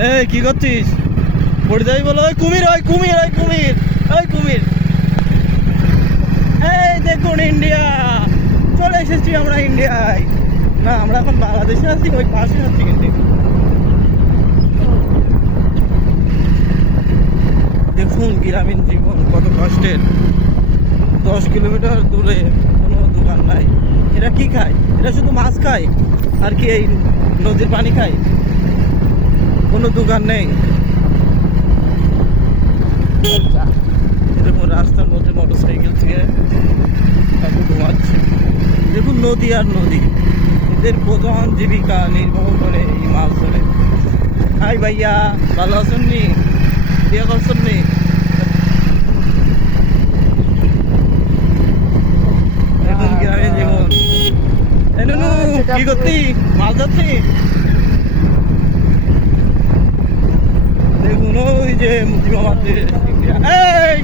এই কি করছিস? পড়ে যাই বলো। ওই কুমির, ওই কুমির, ওই কুমির, ওই কুমির। এই দেখুন ইন্ডিয়া, চলে এসেছি আমরা ইন্ডিয়ায়। না, আমরা এখন বাংলাদেশে আছি, ওই পাশে আছি কিন্তু। দেখুন গ্রামীণ জীবন কত কষ্টের। 10 কিলোমিটার দূরে কোনো দোকান নাই। এরা কি খায়? এরা শুধু মাছ খায় আর কি এই নদীর পানি খায়, কোনো দোকান নেই। এরকম রাস্তার মধ্যে মোটর সাইকেল থেকে ঘুমাচ্ছে। দেখুন নদী আর নদী, এদের প্রধান জীবিকা নির্বাহ করে এই মাছ ধরে। হাই ভাইয়া, ভালো আছেন নি? বিয়ে করছেন নি? এখন গ্রামের জীবন। কি করতি? মাছ ধরছি। দেখুন ওই যে মুজিবা মাছ, এই